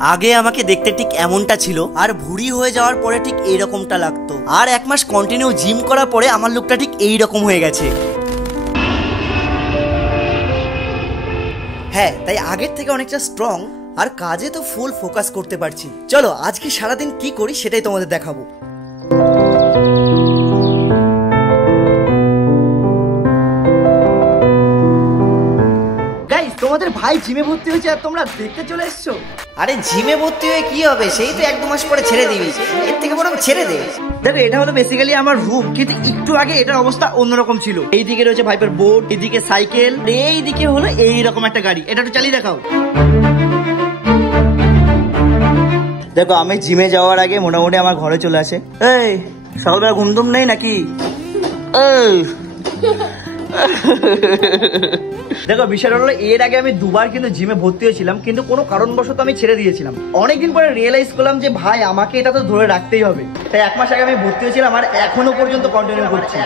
আগে আমাকে দেখতে ঠিক এমনটা ছিল, আর ভুঁড়ি হয়ে যাওয়ার পরে ঠিক এইরকমটা লাগতো। আর 1 মাস কন্টিনিউ জিম করার পরে আমার লুকটা ঠিক এইরকম হয়ে গেছে। হ্যাঁ, তাই আগের থেকে অনেকটা স্ট্রং, আর কাজে তো ফুল ফোকাস করতে পারছি। চলো আজকে সারাদিন কি করি সেটাই তোমাদের দেখাবো। তোমাদের ভাই জিমে ভর্তি হয়েছে আর তোমরা দেখতে চলে এসছো। আরে জিমে ভর্তি হয়ে কি হবে, সেই তো 1-2 মাস পরে ছেড়ে দিবি, এর থেকে বরং ছেড়ে দে। দেখো এটা হলো বেসিক্যালি আমার রুম, কিন্তু একটু আগে এটার অবস্থা অন্যরকম ছিল। এইদিকে রয়েছে ভাইপের বোর্ড, এইদিকে সাইকেল, এইদিকে হলো এইরকম একটা গাড়ি। এটা একটু চালিয়ে দেখাও। দেখো আমি জিমে যাওয়ার আগে মোটামুটি আমার ঘরে চলে আসে। এই সকালবেলা ঘুমদুম নেই নাকি? দেখো বিষয়টা হলো এর আগে আমি 2 বার কিন্তু জিমে ভর্তি হয়েছিলাম, কিন্তু কোনো কারণবশত আমি ছেড়ে দিয়েছিলাম। অনেকদিন পরে রিয়েলাইজ করলাম যে ভাই আমাকে এটা তো ধরে রাখতেই হবে। তাই 1 মাস আগে আমি ভর্তি হয়েছিলাম আর এখনো পর্যন্ত কন্টিনিউ করছি।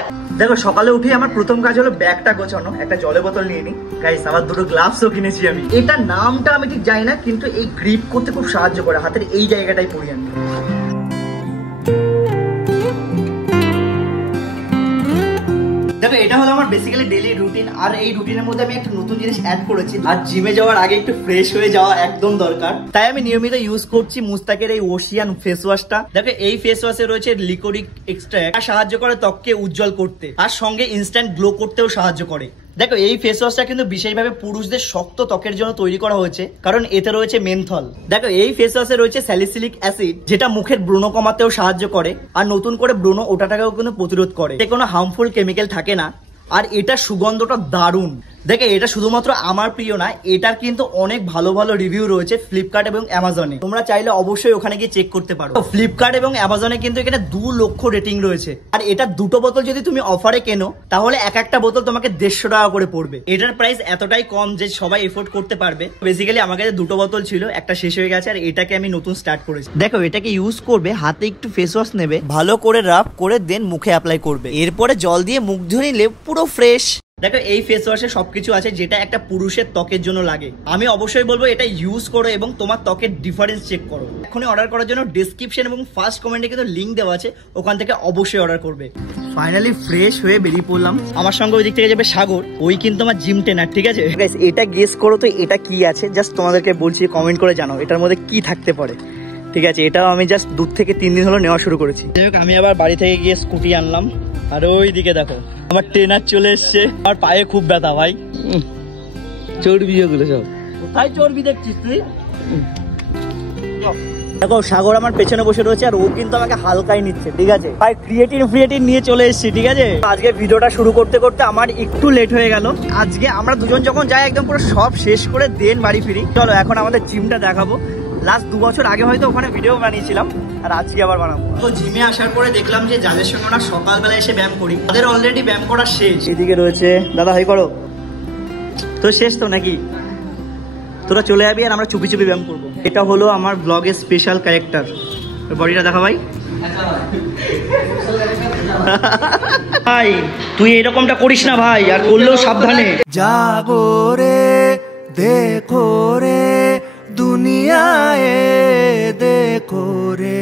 দেখো সকালে উঠে আমার প্রথম কাজ হলো ব্যাগটা গোছানো, একটা জলের বোতল নিয়ে নিই। গাইস আমার 2টো গ্লাভসও কিনেছি আমি। এটা নামটা আমি ঠিক জানি না, কিন্তু এই গ্রিপ করতে খুব সাহায্য করে। হাতের এই জায়গাটাই পড়ি আমি। দেখো এটা হলো আমার বেসিক্যালি ডেইলি রুটিন, আর এই রুটিনের মধ্যে আমি একটা নতুন জিনিস অ্যাড করেছি। আর জিমে যাওয়ার আগে একটু ফ্রেশ হয়ে যাওয়া একদম দরকার, তাই আমি নিয়মিত ইউজ করছি মুস্তাকের এই ওশিয়ান ফেস ওয়াশটা। দেখো এই ফেস ওয়াশে রয়েছে লিকোরিক এক্সট্রাক্ট, সাহায্য করে ত্বককে উজ্জ্বল করতে, আর সঙ্গে ইনস্ট্যান্ট গ্লো করতেও সাহায্য করে। দেখো এই ফেস ওয়াশটা কিন্তু বিশেষভাবে পুরুষদের শক্ত ত্বকের জন্য তৈরি করা হয়েছে, কারণ এতে রয়েছে মেনথল। দেখো এই ফেস ওয়াশে রয়েছে স্যালিসিলিক অ্যাসিড, যেটা মুখের ব্রণ কমাতেও সাহায্য করে, আর নতুন করে ব্রণ ওঠাটাকেও কিন্তু প্রতিরোধ করে। এতে কোনো হার্মফুল কেমিক্যাল থাকে না, আর এটা সুগন্ধটা দারুণ। দেখে এটা শুধুমাত্র আমার প্রিয় না, এটার কিন্তু অনেক ভালো ভালো রিভিউ রয়েছে ফ্লিপকার্ট এবং অ্যামাজনে। তোমরা চাইলে অবশ্যই ওখানে গিয়ে চেক করতে পারো। ফ্লিপকার্ট এবং অ্যামাজনে কিন্তু এখানে 2 লক্ষ রেটিং রয়েছে। আর এটা 2টো বোতল যদি তুমি অফারে কেনো, তাহলে একটা বোতল তোমাকে 150 টাকা করে পড়বে। এটার প্রাইস এতটাই কম যে সবাই এফোর্ড করতে পারবে। বেসিক্যালি আমার কাছে 2টো বোতল ছিল, একটা শেষ হয়ে গেছে, আর এটাকে আমি নতুন স্টার্ট করেছি। দেখো এটাকে ইউজ করবে, হাতে একটু ফেস ওয়াশ নেবে, ভালো করে রাব করে দেন মুখে অ্যাপ্লাই করবে। এরপরে জল দিয়ে মুখ ধুয়ে নিলে পুরো ফ্রেশ। দেখো এই ফেস ওয়াশে সবকিছু আছে যেটা একটা পুরুষের ত্বকের জন্য লাগে। আমি অবশ্যই বলবো এটা ইউজ করো এবং তোমার ত্বকের ডিফারেন্স চেক করো। এখনই অর্ডার করার জন্য ডেসক্রিপশন এবং ফার্স্ট কমেন্টে কিন্তু লিঙ্ক দেওয়া আছে, ওখান থেকে অবশ্যই অর্ডার করবে। ফাইনালি ফ্রেশ হয়ে বেরিয়ে পড়লাম। আমার সঙ্গে ওই দিক থেকে যাবে সাগর, ওই কিন্তু আমার জিম ট্রেনার, ঠিক আছে? গাইস এটা গেস করো তো এটা কি আছে, জাস্ট তোমাদেরকে বলছি, কমেন্ট করে জানাও এটার মধ্যে কি থাকতে পারে, ঠিক আছে? এটাও আমি জাস্ট 2 থেকে 3 দিন হলো নেওয়া শুরু করেছি। যাই হোক আমি আবার বাড়ি থেকে গিয়ে স্কুটি আনলাম, আর ওই দিকে দেখো আমার ট্রেনার চলে এসছে। আমার পায়ে খুব ব্যথা ভাই, চর্বি ওগুলো সব। কোথায় চর্বি দেখছিস তুই? দেখো সাগর আমার পেছনে বসে রয়েছে, আর ও কিন্তু আমাকে হালকাই নিচ্ছে, ঠিক আছে? ভাই ক্রিয়েটিন নিয়ে চলে এসেছি, ঠিক আছে? আজকে ভিডিওটা শুরু করতে করতে আমার একটু লেট হয়ে গেল। আজকে আমরা দুজন যখন যাই একদম পুরো সব শেষ করে দেন বাড়ি ফিরি। চলো এখন আমাদের জিমটা দেখাবো। লাস্ট 2 বছর আগে হয়তো ওখানে ভিডিও বানিয়েছিলাম, আর আজকে আবার বানাবো। তো জিমে আসার পরে দেখলাম যে যাদের সঙ্গে আমরা সকালবেলা এসে ব্যায়াম করি তাদের অলরেডি ব্যায়াম করা শেষ। এদিকে রয়েছে দাদা, হাই করো। তো শেষ তো নাকি? তোরা চলে যাবি আর আমরা চুপি চুপি ব্যায়াম করবো। এটা হলো আমার ব্লগের স্পেশাল ক্যারেক্টার। বডিটা দেখা ভাই। ভাই তুই এরকমটা করিস না ভাই, আর করলেও সাবধানে। জাগো রে দেখো রে দুনিয়ায় দেখো রে।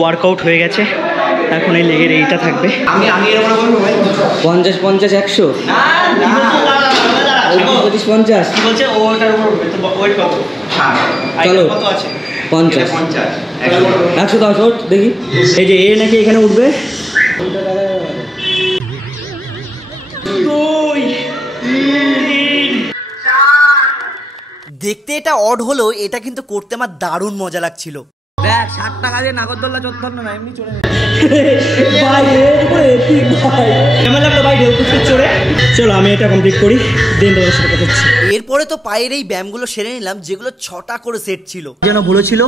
ওয়ার্কআউট হয়ে গেছে, এখন এই লেগের এইটা থাকবে। আমি 50 50 100 25 50 কি বলছে ওটার উপর ওয়েট করব। চলো কত আছে? 50 110 ওঠ দেখি। এই যে এ নাকি এখানে উঠবে। দেখতে এটা অড হলো, এটা কিন্তু করতে আমার দারুণ মজা লাগছিল। দেখ 60 টাকা দিয়ে নাগরদোল্লা চড়তাম না, এমনি চড়ে কেমন লাগলো ভাই ঢেউ কুচকুচ চড়ে? চলো আমি এটা কমপ্লিট করি, দেন তোমাদের সাথে কথা হচ্ছে। এরপরে তো পায়ের এই ব্যায়ামগুলো সেরে নিলাম, যেগুলো 6টা করে সেট ছিল। যেন বলেছিল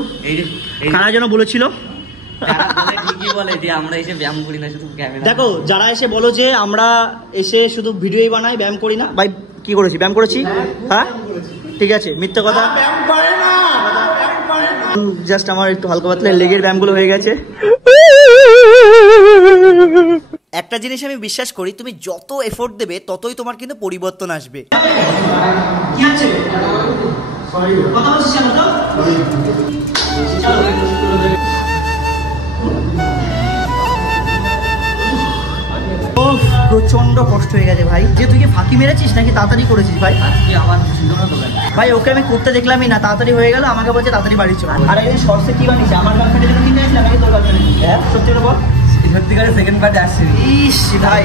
কারা যেন বলেছিল, আমরা এসে ব্যায়াম করি না শুধু ক্যামেরা। দেখো যারা এসে বলো যে আমরা এসে শুধু ভিডিওই বানাই, ব্যায়াম করি না, ভাই কি করেছি? ব্যায়াম করেছি। হ্যাঁ ঠিক আছে, মিথ্যা কথা। জাস্ট আমার একটু হালকা পাতলা লেগের ব্যায়ামগুলো হয়ে গেছে। একটা জিনিস আমি বিশ্বাস করি, তুমি যত এফোর্ট দেবে ততই তোমার কিন্তু পরিবর্তন আসবে। কি আছে কথা বলছিস তো প্রচন্ড কষ্ট হয়ে গেছে ভাই। যে তুই কি ফাঁকি মেরেছিস নাকি তাড়াতাড়ি করেছিস ভাই? আজকে আমার ভাই ওকে আমি করতে দেখলামই না, তাড়াতাড়ি হয়ে গেল, আমাকে বলছে তাড়াতাড়ি বাড়ি চল। আর এই শর্টসে কি বানিয়েছে, আমার গার্লফ্রেন্ডের জন্য কিনে আসলাম নাকি তোর গার্লফ্রেন্ডের জন্য? হ্যাঁ সত্যি করে বল। সত্যিকারের সেকেন্ড পার্টে আসছে। ইস ভাই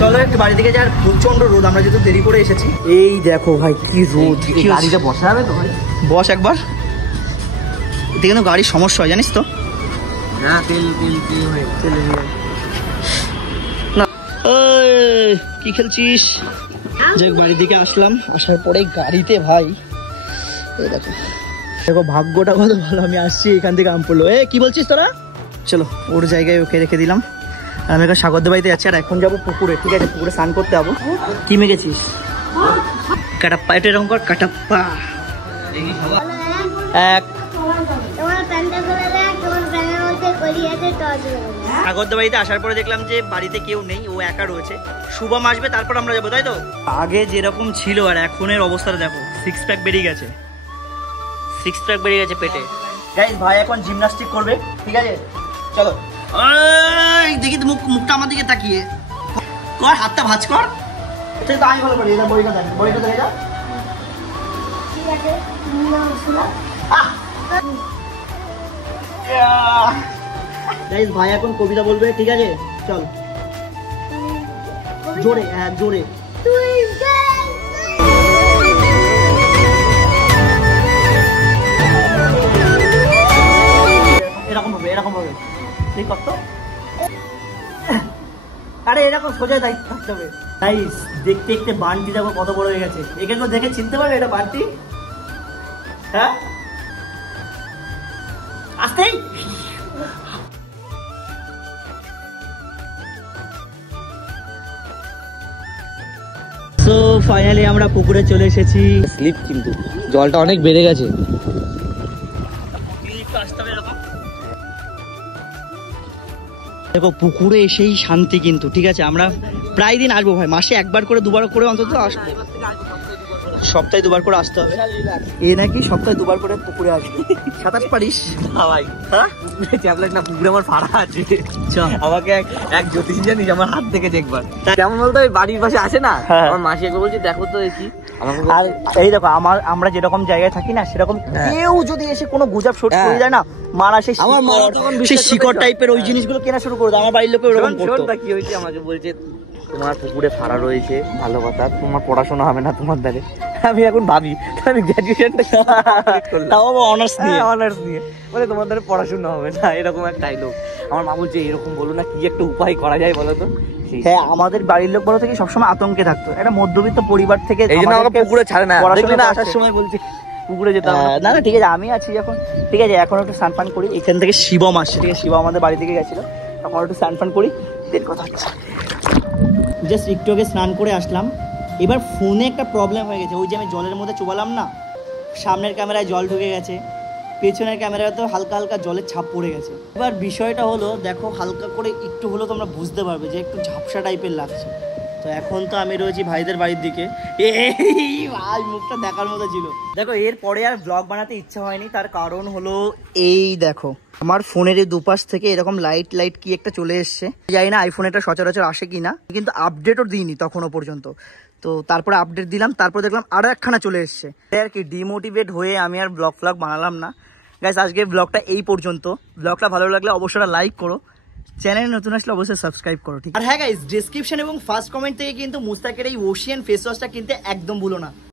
চলো একটু বাড়ি থেকে যার প্রচন্ড রোদ, আমরা যেহেতু দেরি করে এসেছি। এই দেখো ভাই কি রোদ, কি গাড়িটা বসা যাবে তো ভাই? বস একবার। এতে কিন্তু গাড়ির সমস্যা হয় জানিস তো। হ্যাঁ তেল হয়ে না কি খেলছিস? যে বাড়ি থেকে আসলাম, আসার পরে গাড়িতে ভাই দেখো দেখো ভাগ্যটা কত ভালো, আমি আসছি এখান থেকে আম পড়লো। কি বলছিস তোরা? চলো ওর জায়গায় ওকে রেখে দিলাম। আর আমি এখন সাগরদের বাড়িতে যাচ্ছি, আর এখন যাবো পুকুরে। ঠিক আছে পুকুরে স্নান করতে যাবো। কি মেখেছিস? কাটাপ্পা, এটা এরকম কর কাটাপ্পা। এক সাগরদের বাড়িতে আসার পরে দেখলাম যে বাড়িতে কেউ নেই, ও একা রয়েছে। শুভম আসবে তারপর আমরা যাবো, তাই তো? আগে যেরকম ছিল আর এখনের অবস্থাটা দেখো, 6 প্যাক বেরিয়ে গেছে, 6 প্যাক বেরিয়ে গেছে পেটে। গাইস ভাই এখন জিমনাস্টিক করবে, ঠিক আছে চলো। দেখি মুখটা আমার দিকে তাকিয়ে কর, হাতটা ভাঁজ কর। আমি ভালো করি, বড়িটা দেখ, বড়িটা দেখে যা। গাইস ভাই এখন কবিতা বলবে, ঠিক আছে চল জোরে, হ্যাঁ জোরে। এরকম হবে, এরকম হবে, ঠিক কত? আরে এরকম সোজা দায়িত্ব থাকতে হবে। গাইস দেখতে দেখতে বান্টি দেখো কত বড় হয়ে গেছে। একে কেউ দেখে চিনতে পারবে এটা বান্টি? হ্যাঁ আসতেই তো ফাইনালি আমরা পুকুরে চলে এসেছি। স্লিপ কিন্তু জলটা অনেক বেড়ে গেছে। দেখো পুকুরে এসেই শান্তি কিন্তু, ঠিক আছে আমরা প্রায় দিন আসবো ভাই, মাসে একবার করে দুবার করে অন্তত আসবো, সপ্তাহে দুবার করে আসতে হবে। এ নাকি সপ্তাহে দুবার করে পুকুরে আসবে। সাঁতার পারিস? ভাই হ্যাঁ না, পুকুরে আমার ফাড়া আছে। আমাকে এক জ্যোতিষ জানিস আমার হাত থেকে দেখবার কেমন বলতো, ওই বাড়ির পাশে আসে না, আমার মাসি একবার বলছে দেখো তো দেখি। আর এই দেখো আমরা যেরকম জায়গায় থাকি না, সেরকম কেউ যদি এসে কোনো গুজব শোট করে যায় না, মারা সেই শিকড় টাইপের ওই জিনিসগুলো কেনা শুরু করে দেয়। আমার বাড়ির লোকে ওরকম করতো। কি হয়েছে আমাকে বলছে তোমার পুকুরে ফাড়া রয়েছে, ভালো কথা, তোমার পড়াশোনা হবে না তোমার দ্বারে। আমি এখন ভাবি আমি গ্র্যাজুয়েশনটা তাও অনার্স নিয়ে বলে তোমার দ্বারা পড়াশোনা হবে না, এরকম একটা ডায়লগ। আমার মা বলছে এরকম বলো না, কি একটা উপায় করা যায় বলো তো। হ্যাঁ আমাদের বাড়ির লোক বলো থেকে সবসময় আতঙ্কে থাকতো, একটা মধ্যবিত্ত পরিবার থেকে এই জন্য আমাকে পুকুরে ছাড়ে না। পড়াশোনা আসার সময় বলছি পুকুরে যেতাম না। না ঠিক আছে আমি আছি যখন, ঠিক আছে এখন একটু স্নান পান করি। এখান থেকে শিবম আসছে, ঠিক আছে শিবম আমাদের বাড়ি থেকে গেছিল, তখন একটু স্নান পান করি, দেন কথা হচ্ছে। জাস্ট একটু আগে স্নান করে আসলাম। এবার ফোনে একটা প্রবলেম হয়ে গেছে, ওই যে আমি জলের মধ্যে চুবালাম না, সামনের ক্যামেরায় জল ঢুকে গেছে, পেছনের ক্যামেরাতেও হালকা হালকা জলের ছাপ পড়ে গেছে। এবার বিষয়টা হলো দেখো হালকা করে একটু হলেও তোমরা বুঝতে পারবে যে একটু ঝাপসা টাইপের লাগছে। তো এখন তো আমি রয়েছি ভাইদের বাড়ির দিকে। এই ভাই মুখটা দেখার মতো ছিল। দেখো এরপরে আর ব্লগ বানাতে ইচ্ছা হয়নি, তার কারণ হলো এই দেখো আমার ফোনের এই দুপাশ থেকে এরকম লাইট কি একটা চলে এসছে। জানি না আইফোন এটা সচরাচর আসে কিনা, কিন্তু আপডেটও দিইনি তখনও পর্যন্ত। তো তারপরে আপডেট দিলাম, তারপর দেখলাম আরো একখানা চলে এসছে। আর কি ডিমোটিভেট হয়ে আমি আর ব্লগ বানালাম না। গাইস আজকে ব্লগটা এই পর্যন্ত। ব্লগটা ভালো লাগলে অবশ্যই লাইক করো, চ্যানেল নতুন আসলে অবশ্যই সাবস্ক্রাইব করো, ঠিক। আর হ্যাঁ গাইস ডেসক্রিপশন এবং ফার্স্ট কমেন্ট থেকে কিন্তু মুস্তাকের এই ওশিয়ান ফেস ওয়াশটা কিনতে একদম ভুলো না।